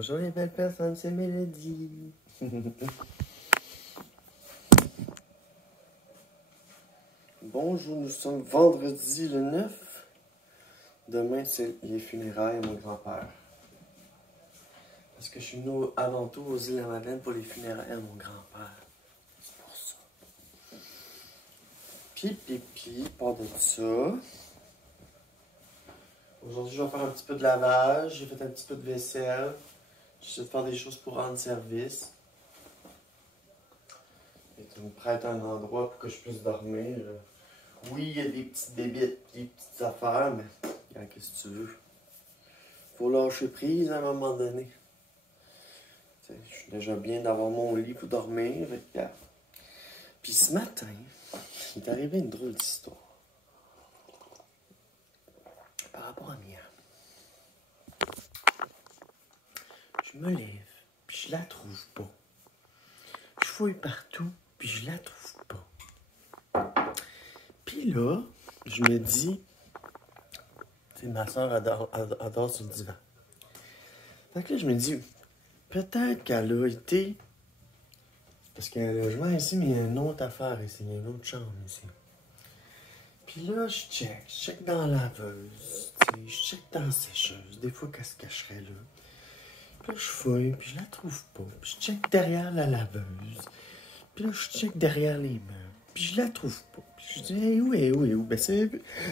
Bonjour les belles personnes, c'est Mélodie. Bonjour, nous sommes vendredi le 9. Demain, c'est les funérailles de mon grand-père. Parce que je suis venu avant tout aux Îles-de-la-Madeleine pour les funérailles de mon grand-père. C'est pour ça. Puis, part de ça. Aujourd'hui, je vais faire un petit peu de lavage. J'ai fait un petit peu de vaisselle. J'essaie de faire des choses pour rendre service. Et tu me prêtes un endroit pour que je puisse dormir. Oui, il y a des petites bébites, des petites affaires, mais qu'est-ce que tu veux? Faut lâcher prise à un moment donné. T'sais, je suis déjà bien d'avoir mon lit pour dormir. Puis ce matin, il est arrivé une drôle d'histoire. Par rapport à Mia. Je me lève, puis je la trouve pas. Je fouille partout, puis je la trouve pas. Puis là, je me dis, ma soeur adore sur le divan. Fait que là, je me dis, peut-être qu'elle a été. Parce qu'il y a un logement ici, mais il y a une autre affaire ici. Il y a une autre chambre ici. Puis là, je check dans la laveuse. Je check dans la sécheuse. Des fois, qu'elle se cacherait là. Puis là, je fouille, puis je la trouve pas. Puis je check derrière la laveuse. Puis là, je check derrière les meubles. Puis je la trouve pas. Puis je dis, hey, où est où? Ben,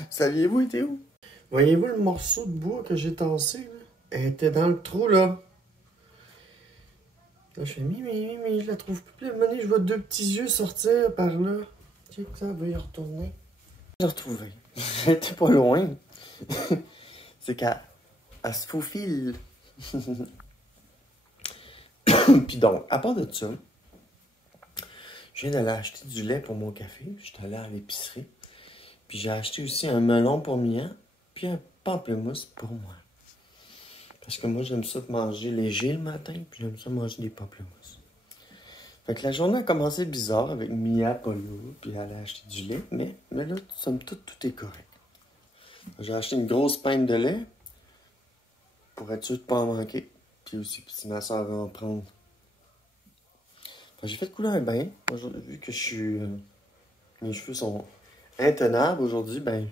saviez-vous, elle était où? Voyez-vous le morceau de bois que j'ai tassé, là? Elle était dans le trou, là. Là, je fais, mais, je la trouve plus. Puis à un moment donné, je vois deux petits yeux sortir par là. Check, ça va y retourner. Je l'ai retrouvée. J'étais pas loin. C'est qu'elle se faufile. Puis donc, à part de ça, je viens d'aller acheter du lait pour mon café. J'étais allé à l'épicerie. Puis j'ai acheté aussi un melon pour Mia. Puis un pamplemousse pour moi. Parce que moi, j'aime ça manger léger le matin. Puis j'aime ça manger des pamplemousses. Fait que la journée a commencé bizarre avec Mia pas là. Puis elle a acheté du lait. Mais là, somme toute, tout est correct. J'ai acheté une grosse pinte de lait. Pour être sûr de ne pas en manquer. Puis aussi, si ma soeur va en prendre. J'ai fait couler un bain. Vu que mes cheveux sont intenables aujourd'hui, ben,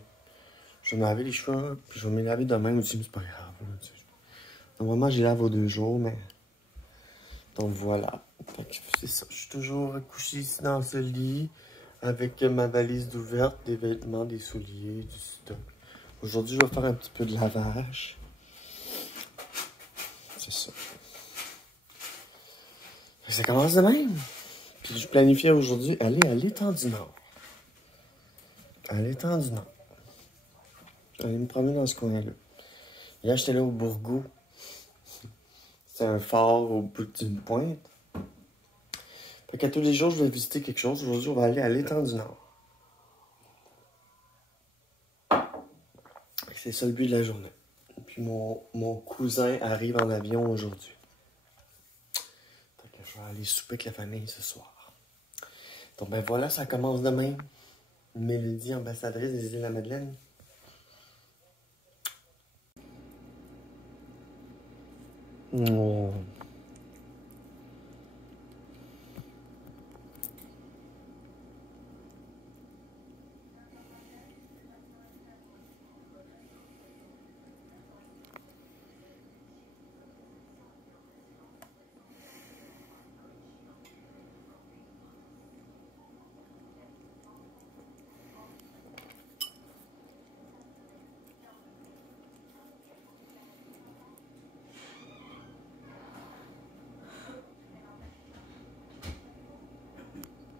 je vais me laver les cheveux. Puis je vais me laver demain aussi, mais c'est pas grave. Normalement, j'y lave aux 2 jours, mais. Donc voilà. C'est ça. Je suis toujours couché ici dans ce lit. Avec ma valise d'ouverte, des vêtements, des souliers, du stock. Aujourd'hui, je vais faire un petit peu de lavage. C'est ça. Ça commence de même. Puis je planifiais aujourd'hui aller à l'étang du Nord. À l'étang du Nord. Aller me promener dans ce coin-là. Hier, j'étais là au Bourgou. C'est un phare au bout d'une pointe. Fait qu'à tous les jours, je vais visiter quelque chose. Aujourd'hui, on va aller à l'étang du Nord. C'est ça le but de la journée. Puis mon cousin arrive en avion aujourd'hui. Fait que je vais aller souper avec la famille ce soir. Donc ben voilà, ça commence demain. Mélodie, ambassadrice des Îles-de-la-Madeleine. Oh.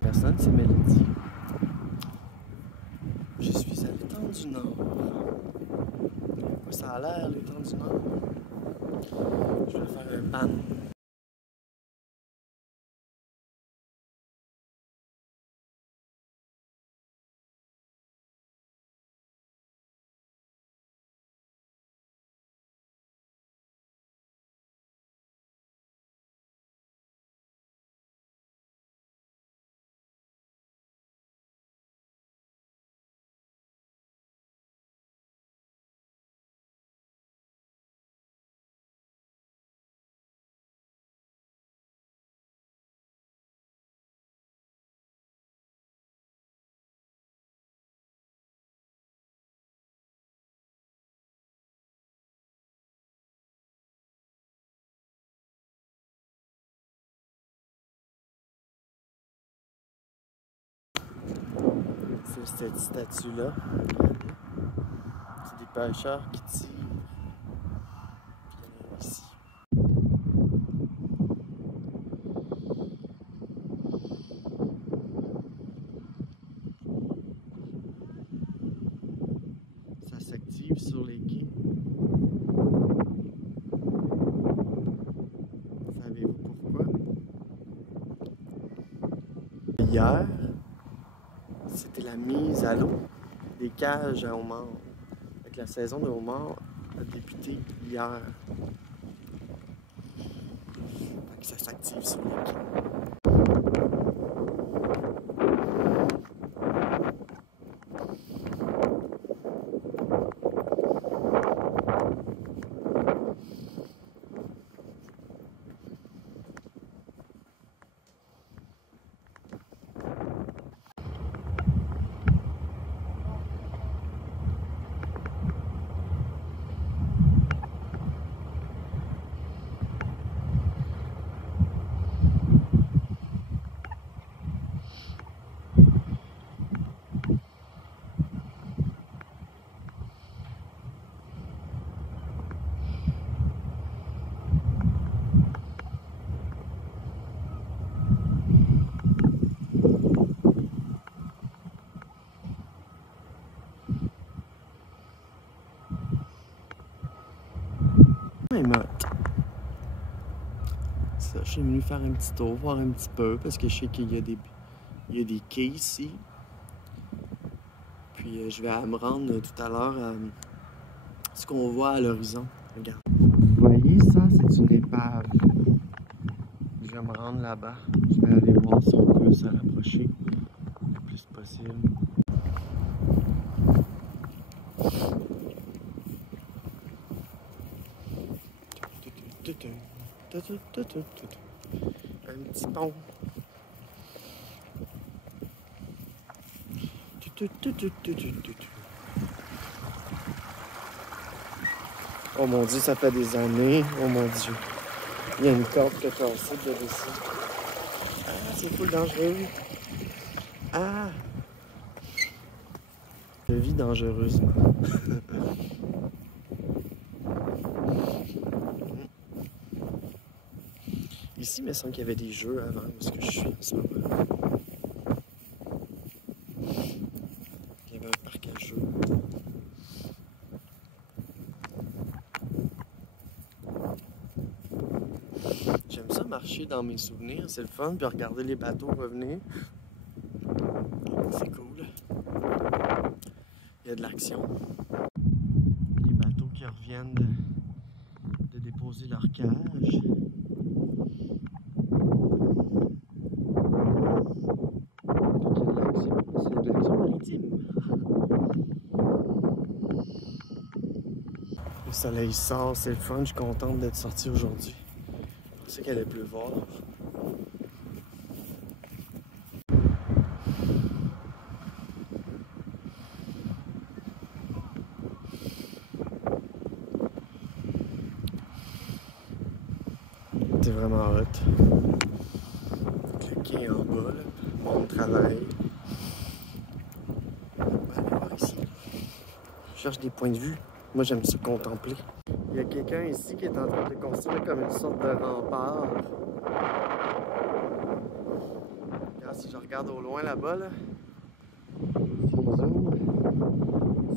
Personne, c'est Mélodie. Je suis à l'étang du Nord. Quoi ça a l'air, l'étang du Nord? Je vais faire un pan. cette statue-là. C'est des pêcheurs qui tirent. Puis il y en a ici. Ça s'active sur les quais. Savez-vous pourquoi? Hier, c'était la mise à l'eau des cages à homards. Avec la saison de homards a débuté hier. Fait que ça s'active sur les quais. Ça, je suis venu faire un petit tour, voir un petit peu, parce que je sais qu'il y a des quais ici. Puis je vais me rendre tout à l'heure à ce qu'on voit à l'horizon. Regarde. Vous voyez ça, c'est une épave. Je vais me rendre là-bas. Je vais aller voir si on peut se rapprocher le plus possible. Un petit pont. Oh mon Dieu, ça fait des années. Oh mon Dieu. Il y a une corde que tu as aussi de dessus. Ah, c'est full dangereux. Ah! Je vis dangereusement. Ici, il me semble qu'il y avait des jeux avant où est-ce que je suis en ce moment. Il y avait un parc à jeux. J'aime ça marcher dans mes souvenirs, c'est le fun, puis regarder les bateaux revenir. C'est cool. Il y a de l'action. Les bateaux qui reviennent de déposer leur cage. C'est de l'action maritime. Le soleil sort, c'est le fun, je suis contente d'être sortie aujourd'hui. Je pensais qu'elle allait pleuvoir. C'est vraiment hot. Le quai en bas, là. Le monde travaille. On va aller voir ici. Je cherche des points de vue. Moi, j'aime ça contempler. Il y a quelqu'un ici qui est en train de construire comme une sorte de rempart. Regarde, si je regarde au loin là-bas, là,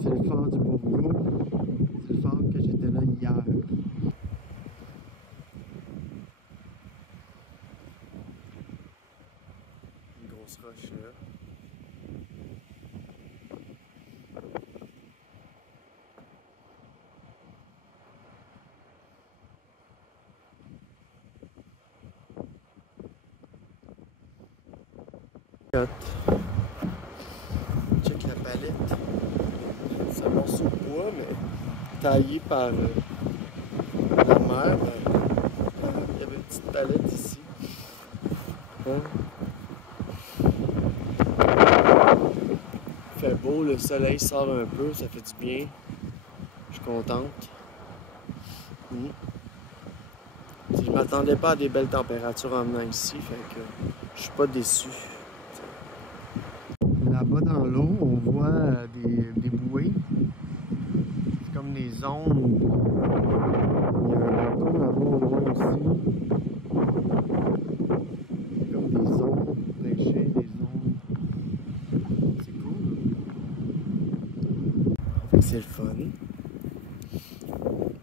c'est le phare du Bourgogne. C'est le phare que j'étais là hier. Une grosse roche là. Check la palette. C'est un morceau de bois, mais taillé par la mer. Il y avait une petite palette ici. Hein? Il fait beau, le soleil sort un peu, ça fait du bien. Je suis contente. Je m'attendais pas à des belles températures en venant ici, fait que je suis pas déçu. Là-bas, bas dans l'eau, on voit des bouées. C'est comme des ondes. Il y a un bateau là-bas au loin aussi. Comme des ondes pour pêcher, des ondes. C'est cool. Fait que c'est le fun.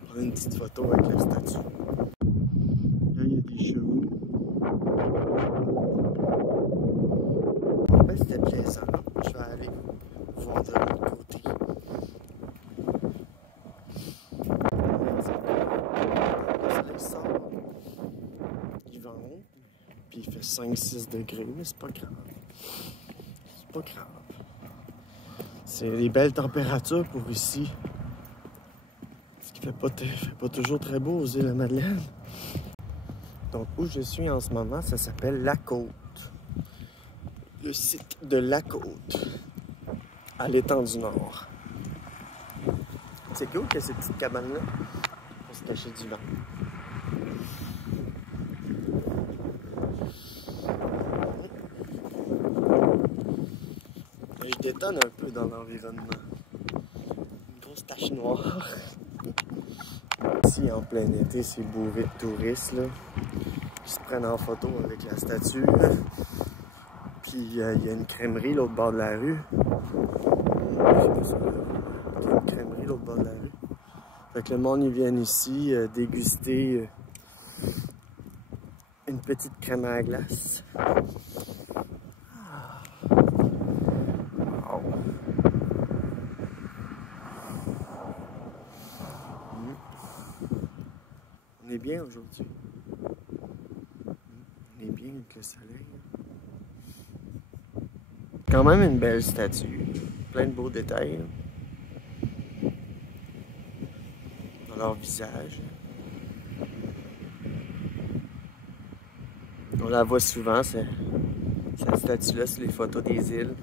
Prendre une petite photo avec la statue. Là, il y a des chevaux. Ben, c'était plaisant. Je vais aller voir de l'autre côté. Le soleil sort, il vente, puis il fait 5-6 degrés, mais c'est pas grave. C'est pas grave. C'est des belles températures pour ici. Ce qui fait pas toujours très beau aux îles de Madeleine. Donc, où je suis en ce moment, ça s'appelle La Côte. Le site de La Côte, à l'étang du Nord. C'est cool qu'il y ait ces petites cabanes-là pour se cacher du vent. Et je détonne un peu dans l'environnement. Une grosse tache noire. Ici, en plein été, c'est bourré de touristes, là. Ils se prennent en photo avec la statue. Puis il y a une crèmerie l'autre bord de la rue. Je sais pas ça. Il y a une crèmerie l'autre bord de la rue. Fait que le monde ils viennent ici déguster une petite crème à la glace. Wow. On est bien aujourd'hui. On est bien avec le soleil. Quand même une belle statue. Plein de beaux détails. Là. Dans leur visage. On la voit souvent, cette statue-là, sur les photos des îles.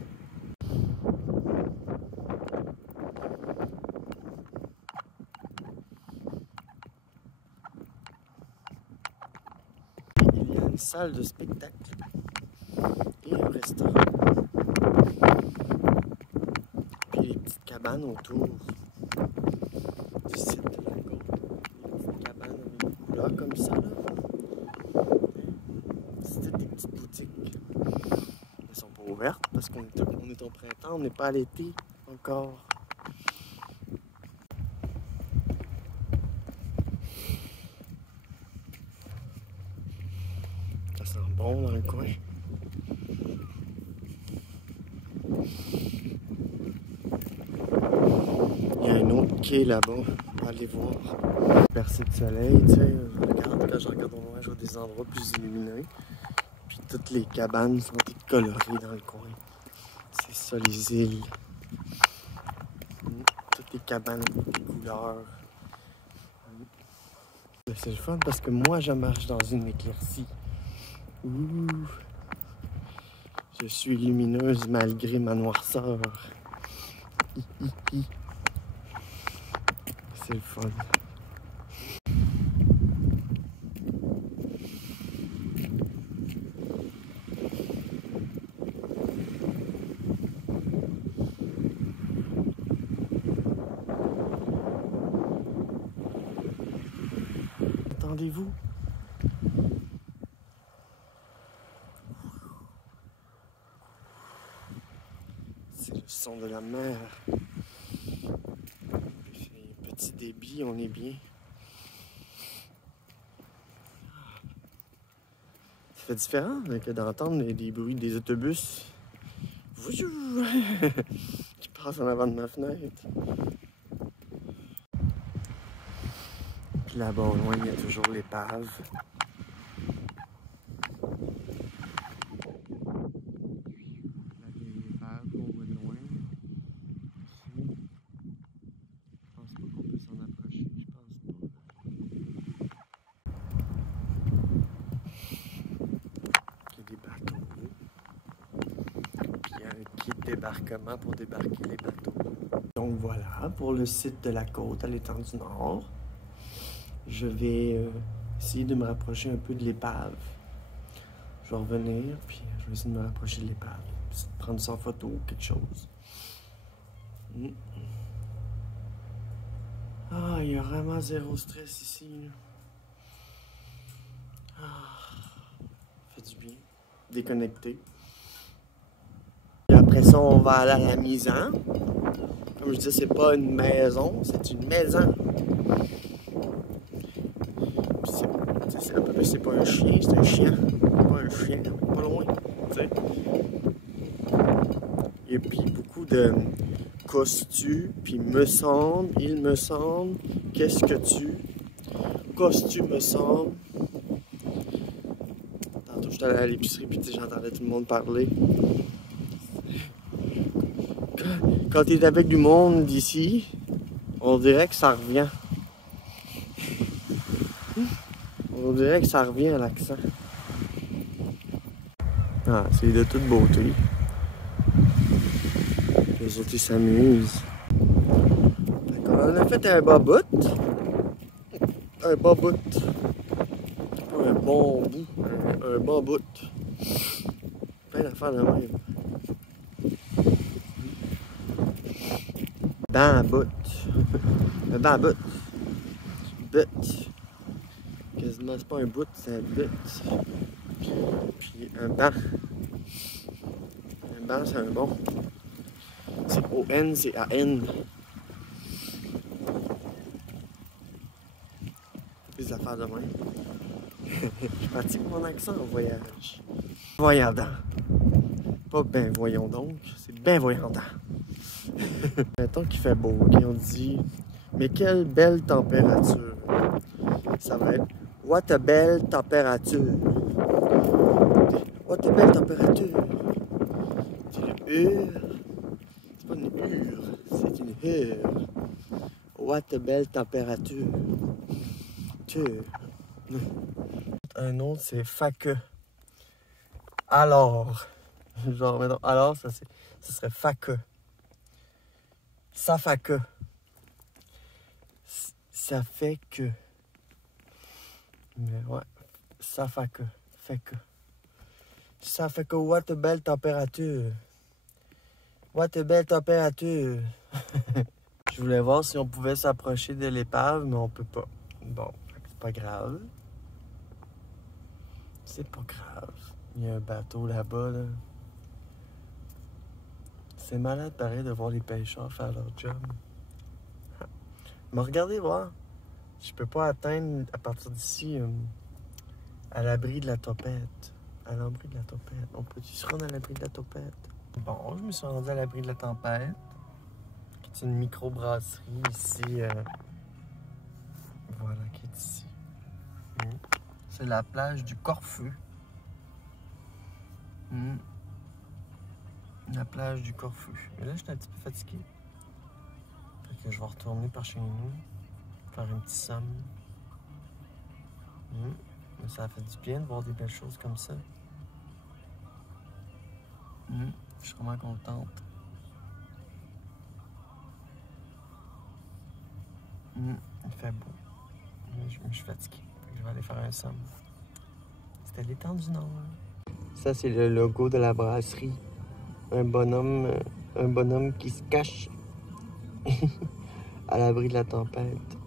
Il y a une salle de spectacle et un restaurant. Puis les petites cabanes autour du site de La Côte. Des petites cabanes avec des couleurs comme ça, là. C'était des petites boutiques. Elles sont pas ouvertes parce qu'on est au printemps, on n'est pas à l'été encore. Ça sent bon dans le coin. Il y a un autre quai là-bas, on va aller voir. Percée de soleil, tu sais, quand je regarde au loin, je vois des endroits plus illuminés. Puis toutes les cabanes sont toutes colorées dans le coin. C'est ça les îles. Toutes les cabanes avec des couleurs. C'est le fun parce que moi je marche dans une éclaircie. Ouh. Je suis lumineuse malgré ma noirceur. C'est le fun. Entendez-vous? C'est le son de la mer. Petit débit, on est bien. Ça fait différent que d'entendre des bruits des autobus qui passent en avant de ma fenêtre. Puis là-bas au loin, il y a toujours l'épave. L'épave qu'on voit de loin. Ici. Je pense pas qu'on peut s'en approcher, je pense pas. Il y a des bateaux. Puis il y a un quai de débarquement pour débarquer les bateaux. Donc voilà, pour le site de La Côte à l'étang du Nord. Je vais essayer de me rapprocher un peu de l'épave. Je vais revenir, puis je vais essayer de me rapprocher de l'épave. prendre ça en photo ou quelque chose. Ah, il y a vraiment zéro stress ici. Là. Ah, fait du bien. Déconnecté. Et après ça, on va aller à la maison. Comme je dis, c'est pas une maison, c'est une maison. C'est pas un chien, c'est un chien. Pas un chien, pas loin. T'sais. Et puis beaucoup de costumes, puis il me semble, qu'est-ce que tu. Costume me semble. Tantôt j'étais allé à l'épicerie, puis j'entendais tout le monde parler. Quand tu es avec du monde d'ici, on dirait que ça revient. On dirait que ça revient à l'accent. Ah, c'est de toute beauté. Les autres, ils s'amusent. On a fait un bas bout. Un bas bout. Un bon bout. Un bas bout. Plein d'affaires de même. Ban bout. Un ban bout. But. Quasiment, c'est pas un bout, c'est un but. Puis un banc. Un banc, c'est un bon. C'est O-N, c'est A-N. Des affaires de même. Je pratique mon accent en voyage. Voyandant. Pas ben voyons donc, c'est ben voyandant. Mettons qu'il fait beau, ok? On dit, mais quelle belle température. Ça va être, what a belle température. What a belle température. C'est une hure. C'est pas une hure, c'est une hure. What a belle température. Un autre, c'est faque. Alors. Genre, mettons, alors, ça serait faque. Ça fait que. Ça fait que. Mais ouais. Ça fait que. Fait que. Ça fait que, what a belle température. What a belle température. Je voulais voir si on pouvait s'approcher de l'épave, mais on peut pas. Bon, c'est pas grave. C'est pas grave. Il y a un bateau là-bas, là. C'est malade pareil de voir les pêcheurs faire leur job. Mais regardez voir. Je peux pas atteindre à partir d'ici à l'abri de la tempête. À l'abri de la tempête. On peut se rendre à l'abri de la tempête. Bon, je me suis rendu à l'abri de la tempête. C'est une microbrasserie ici. Voilà, qui est ici. C'est la plage du Corfu. La plage du Corfu. Mais là, je suis un petit peu fatigué. Fait que je vais retourner par chez nous. Faire une petite somme. Mais ça fait du bien de voir des belles choses comme ça. Je suis vraiment contente. Il fait beau. Je suis fatigué. Je vais aller faire un somme. C'était l'étang du Nord. Ça, c'est le logo de la brasserie. Un bonhomme qui se cache à l'abri de la tempête.